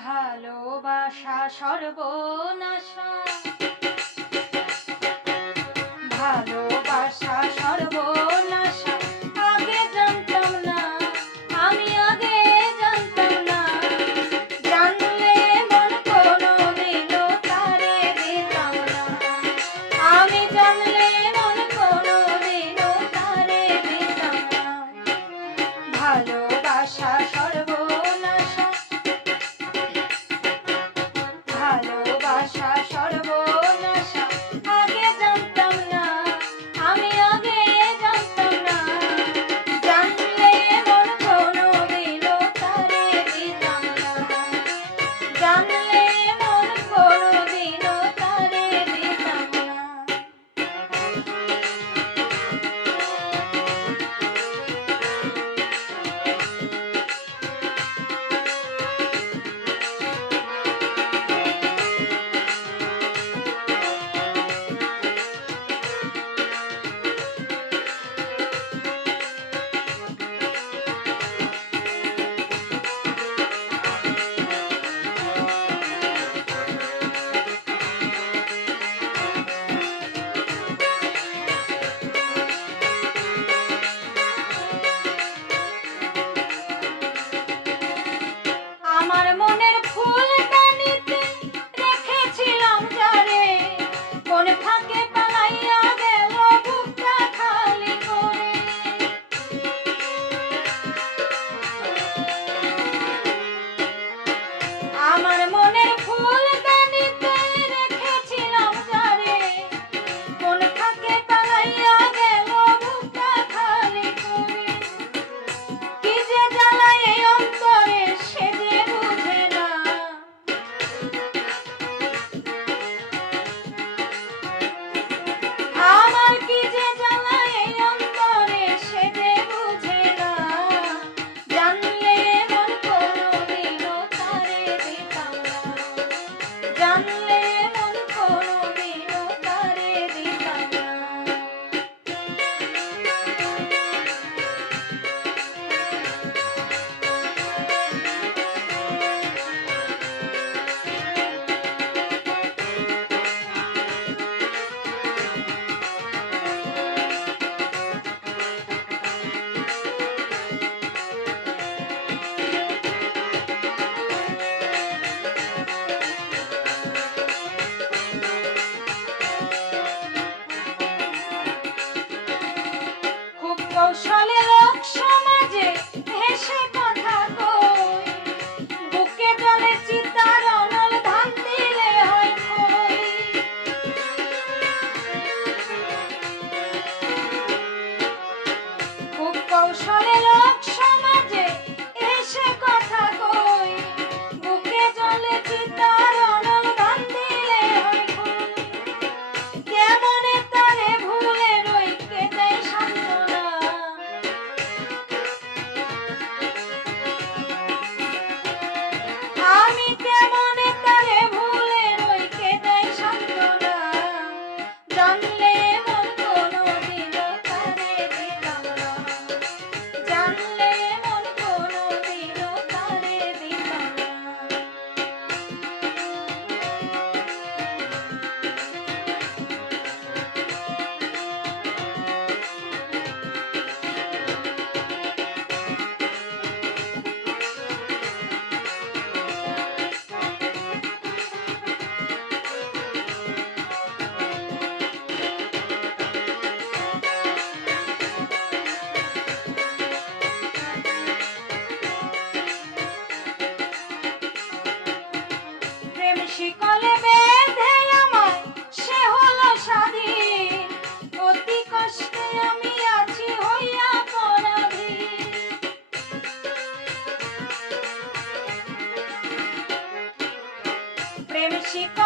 ভালোবাসা সর্বনাশা। ভালোবাসা সর্বনাশা, আগে জানতাম না, আমি আগে জানতাম না। জানলে মন কোনো দিনও তারে দিতাম না। আমি জানলে Where did she?